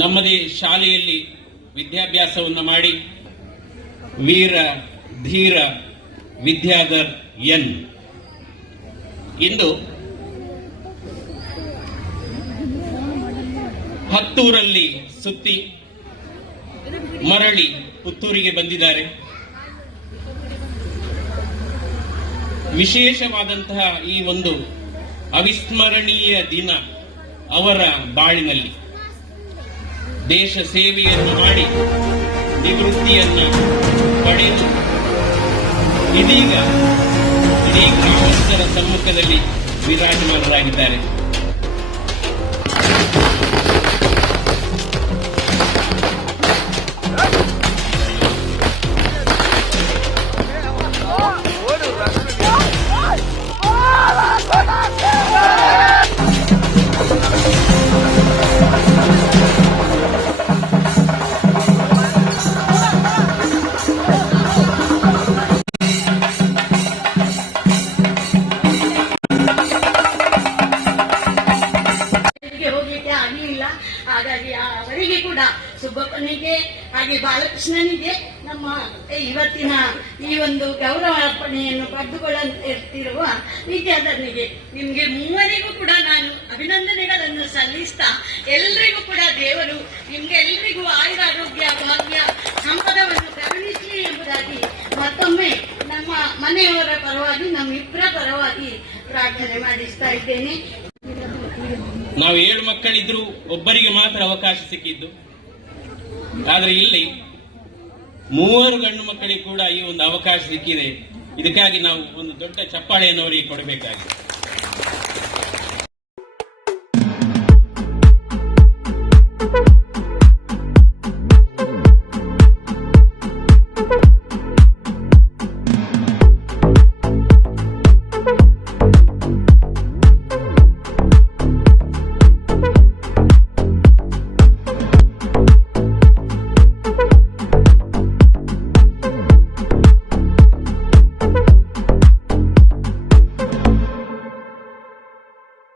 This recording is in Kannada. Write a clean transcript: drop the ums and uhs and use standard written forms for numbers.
ನಮ್ಮದೇ ಶಾಲೆಯಲ್ಲಿ ವಿದ್ಯಾಭ್ಯಾಸವನ್ನು ಮಾಡಿ ವೀರ ಧೀರ ವಿದ್ಯಾಧರ್ ಎನ್ ಇಂದು ಹತ್ತೂರಲ್ಲಿ ಸುತ್ತಿ ಮರಳಿ ಪುತ್ತೂರಿಗೆ ಬಂದಿದ್ದಾರೆ. ವಿಶೇಷವಾದಂತಹ ಈ ಒಂದು ಅವಿಸ್ಮರಣೀಯ ದಿನ ಅವರ ಬಾಳಿನಲ್ಲಿ ದೇಶ ಸೇವೆಯನ್ನು ಮಾಡಿ ನಿವೃತ್ತಿಯನ್ನು ಪಡೆದು ಇದೀಗ ಇಡೀ ಗ್ರಾಮಸ್ಥರ ಸಮ್ಮುಖದಲ್ಲಿ ವಿರಾಜಮಾನರಾಗಿದ್ದಾರೆ. ಹಾಗಾಗಿ ಅವರಿಗೆ ಕೂಡ ಸುಬ್ಬಪ್ಪನಿಗೆ ಹಾಗೆ ಬಾಲಕೃಷ್ಣನಿಗೆ ನಮ್ಮ ಇವತ್ತಿನ ಈ ಒಂದು ಗೌರವ ಅರ್ಪಣೆಯನ್ನು ಪಡೆದುಕೊಳ್ಳುತ್ತಿರುವ ವಿದ್ಯಾಧರನಿಗೆ ನಿಮ್ಗೆ ಮೂವರಿಗೂ ಕೂಡ ನಾನು ಅಭಿನಂದನೆಗಳನ್ನು ಸಲ್ಲಿಸ್ತಾ ಎಲ್ರಿಗೂ ಕೂಡ ದೇವರು ನಿಮ್ಗೆ ಎಲ್ರಿಗೂ ಆಯುರಾರೋಗ್ಯ ಭಾಗ್ಯ ಸಂಪದವನ್ನು ಕರುಣಿಸಲಿ ಎಂಬುದಾಗಿ ಮತ್ತೊಮ್ಮೆ ನಮ್ಮ ಮನೆಯವರ ಪರವಾಗಿ ನಮ್ಮಿಬ್ಬರ ಪರವಾಗಿ ಪ್ರಾರ್ಥನೆ ಮಾಡಿಸ್ತಾ ಇದ್ದೇನೆ. ನಾವು 7 ಮಕ್ಕಳಿದ್ರು ಒಬ್ಬರಿಗೆ ಮಾತ್ರ ಅವಕಾಶ ಸಿಕ್ಕಿದ್ದು, ಆದ್ರೆ ಇಲ್ಲಿ 3 ಗಂಡು ಮಕ್ಕಳಿಗೆ ಕೂಡ ಈ ಒಂದು ಅವಕಾಶ ಸಿಕ್ಕಿದೆ. ಇದಕ್ಕಾಗಿ ನಾವು ಒಂದು ದೊಡ್ಡ ಚಪ್ಪಾಳೆಯನ್ನು ಅವರಿಗೆ ಕೊಡಬೇಕಾಗಿದೆ.